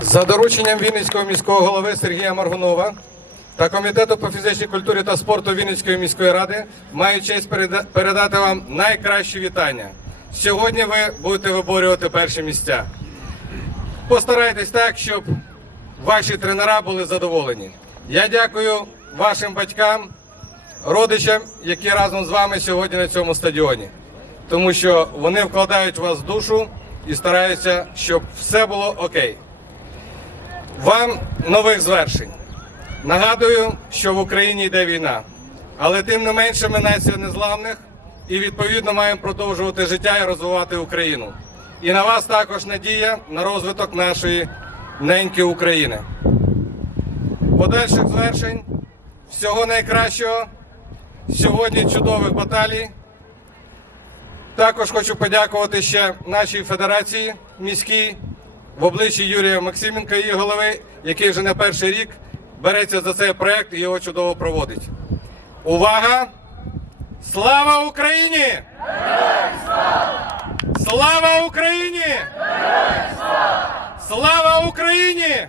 За дорученням Вінницького міського голови Сергія Маргунова та Комітету по фізичній культурі та спорту Вінницької міської ради маю честь передати вам найкращі вітання. Сьогодні ви будете виборювати перші місця. Постарайтесь так, щоб ваші тренера були задоволені. Я дякую вашим батькам, родичам, які разом з вами сьогодні на цьому стадіоні, тому що вони вкладають в вас душу і стараються, щоб все було окей. Вам нових звершень. Нагадую, що в Україні йде війна, але тим не менше ми нація незламних і відповідно маємо продовжувати життя і розвивати Україну. І на вас також надія на розвиток нашої неньки України. Подальших звершень, всього найкращого, сьогодні чудових баталій. Також хочу подякувати ще нашій федерації міській в обличчі Юрія Максименка, її голови, який вже не перший рік береться за цей проект і його чудово проводить. Увага! Слава Україні! Слава Україні! Слава Україні!